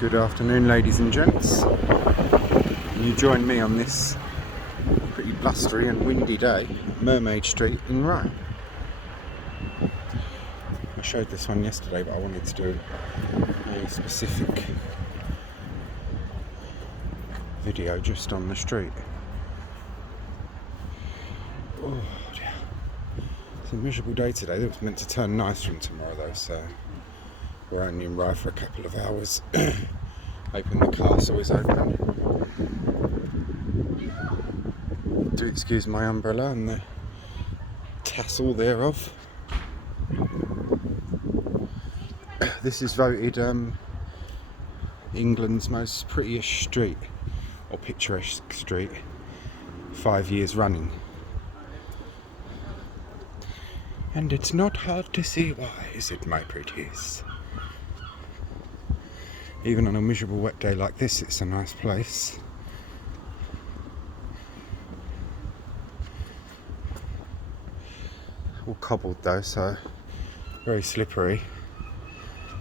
Good afternoon, ladies and gents. You join me on this pretty blustery and windy day, Mermaid Street in Rome. I showed this one yesterday, but I wanted to do a specific video just on the street. Oh dear. It's a miserable day today. It was meant to turn nice from tomorrow though, so we're only in Rye for a couple of hours. Hoping the castle is open. Do excuse my umbrella and the tassel thereof. This is voted England's most prettiest street, or picturesque street, 5 years running. And it's not hard to see why, is it, my pretties? Even on a miserable wet day like this, it's a nice place. All cobbled though, so very slippery,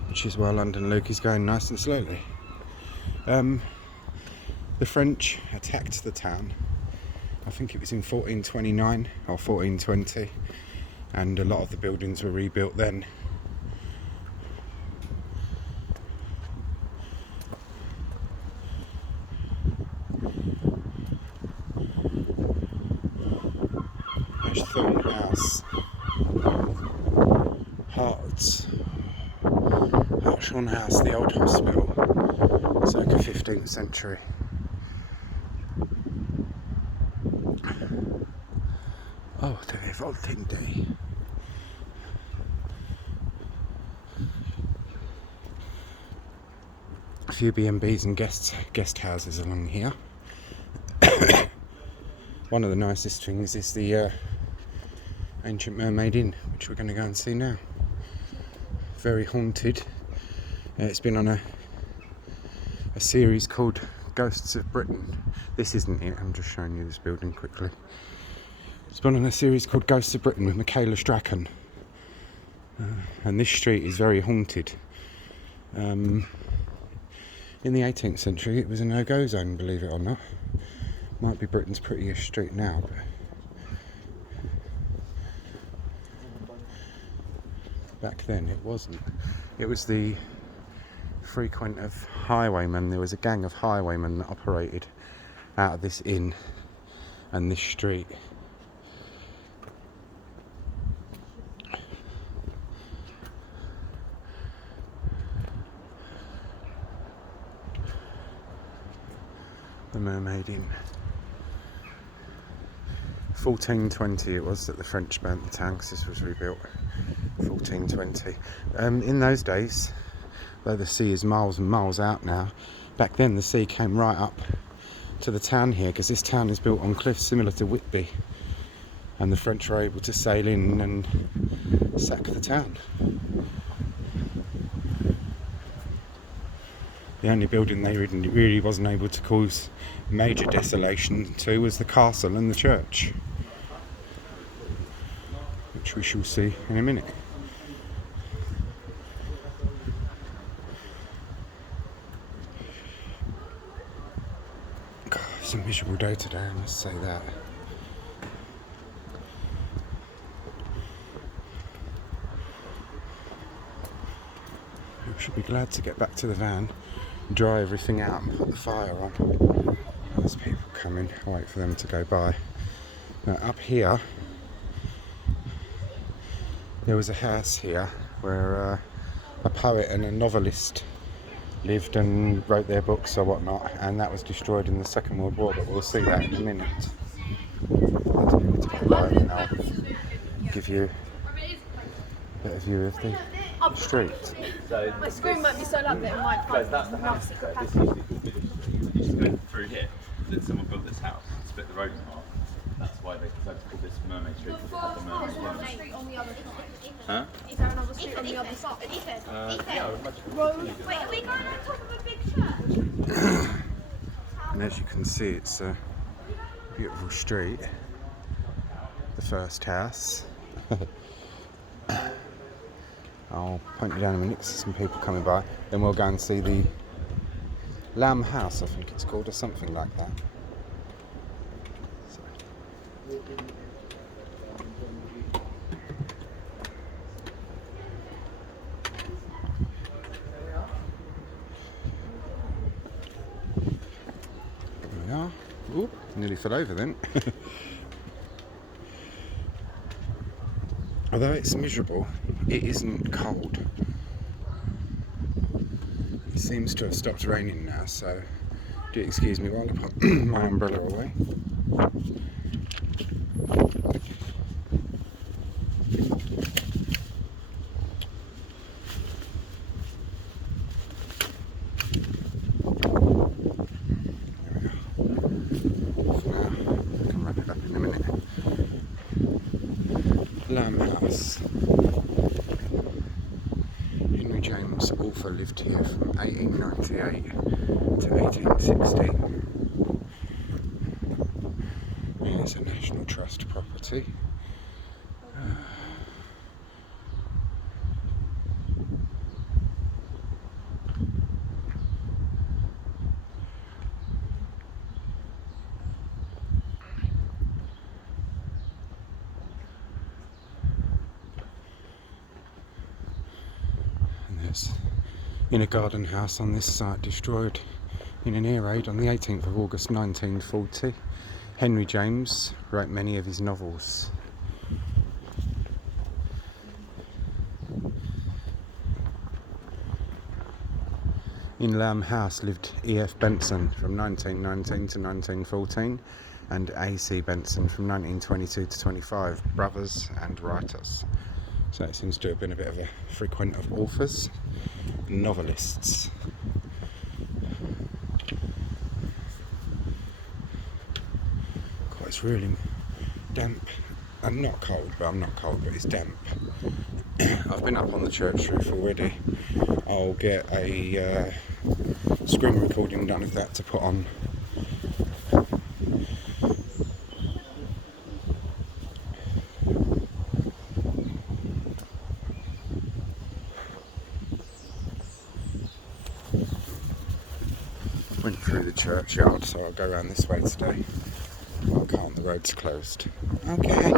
which is why London Luke is going nice and slowly. The French attacked the town, I think it was in 1429 or 1420, and a lot of the buildings were rebuilt then. Thorn House, Hartshorn House, the old hospital, circa 15th century. Oh, the revolting day. A few B&Bs and guest houses along here. One of the nicest things is the ancient Mermaid Inn, which we're going to go and see now. Very haunted. It's been on a series called Ghosts of Britain. This isn't it, I'm just showing you this building quickly. It's been on a series called Ghosts of Britain with Michaela Strachan. And this street is very haunted. In the 18th century it was a no-go zone, believe it or not. Might be Britain's prettiest street now, but back then it wasn't. It was the frequent of highwaymen. There was a gang of highwaymen that operated out of this inn and this street. The Mermaid Inn. 1420 it was that the French burnt the town, because this was rebuilt 1420. In those days, though the sea is miles and miles out now, back then the sea came right up to the town here, because this town is built on cliffs similar to Whitby, and the French were able to sail in and sack the town. The only building they really wasn't able to cause major desolation to was the castle and the church, which we shall see in a minute. God, it's a miserable day today, I must say that. We should be glad to get back to the van, dry everything out and put the fire on. There's people coming, I'll wait for them to go by. Now up here, there was a house here where a poet and a novelist lived and wrote their books or whatnot, and that was destroyed in the Second World War, but we'll see that in a minute. There's people to go by, and I'll give you a better view of the street. My screen might be so loud that it might find enough secret passage. Just go through here. Then someone built this house, split the road in half. That's why they decided to call this Mermaid Street, because it had the Mermaid Street on the other side. Huh? Is there another street on the other side? Yeah, I would imagine. Wait, are we going on top of a big church? And as you can see, it's a beautiful street. The first house. I'll point you down a minute 'cause there's some people coming by. Then we'll go and see the Lamb House, I think it's called, or something like that. So. There we are. Ooh, nearly fell over then. Although it's miserable, it isn't cold. It seems to have stopped raining now, so do excuse me while I put my umbrella away. Lamb House. Henry James author lived here from 1898 to 1860. Yeah, it's a National Trust property. In a garden house on this site destroyed in an air raid on the 18th of August 1940. Henry James wrote many of his novels. In Lamb House lived E.F. Benson from 1919 to 1914 and A.C. Benson from 1922 to 25, brothers and writers. So it seems to have been a bit of a frequent of authors and novelists. God, it's really damp. I'm not cold, but it's damp. I've been up on the church roof already. I'll get a screen recording done of that to put on. Went through the churchyard, so I'll go around this way today. I can't, the road's closed. Okay.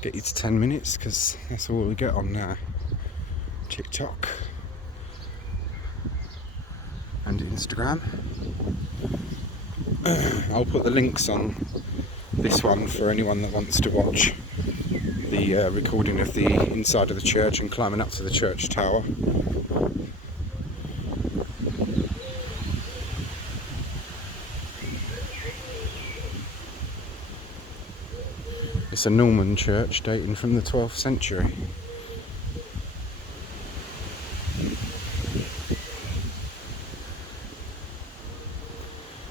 Get you to 10 minutes because that's all we get on TikTok and Instagram. I'll put the links on this one for anyone that wants to watch the recording of the inside of the church and climbing up to the church tower. It's a Norman church dating from the 12th century.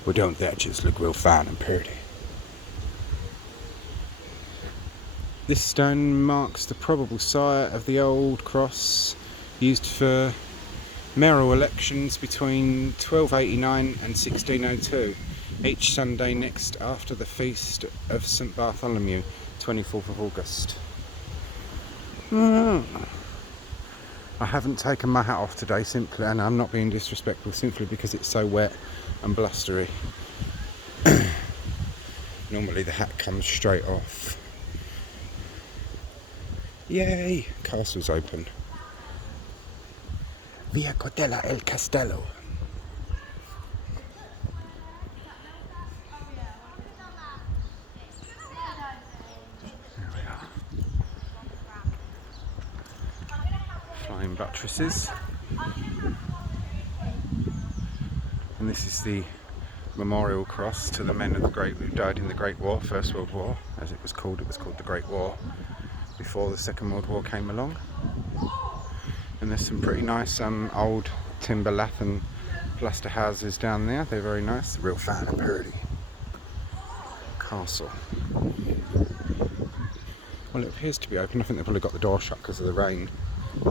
Well, don't that just look real fine and pretty? This stone marks the probable site of the old cross used for mayoral elections between 1289 and 1602, each Sunday next after the feast of St Bartholomew, 24th of August. I haven't taken my hat off today simply, and I'm not being disrespectful, simply because it's so wet and blustery. Normally the hat comes straight off. Yay! Castle's open. Via Cotella el Castello. There we are. Flying buttresses. And this is the memorial cross to the men of the who died in the Great War, First World War, as it was called. It was called the Great War before the Second World War came along. And there's some pretty nice old timber lath and plaster houses down there. They're very nice, real fine and pretty. Castle. Well, it appears to be open. I think they've probably got the door shut because of the rain. The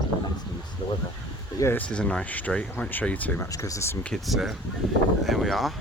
weather. But yeah, this is a nice street. I won't show you too much because there's some kids there. There we are.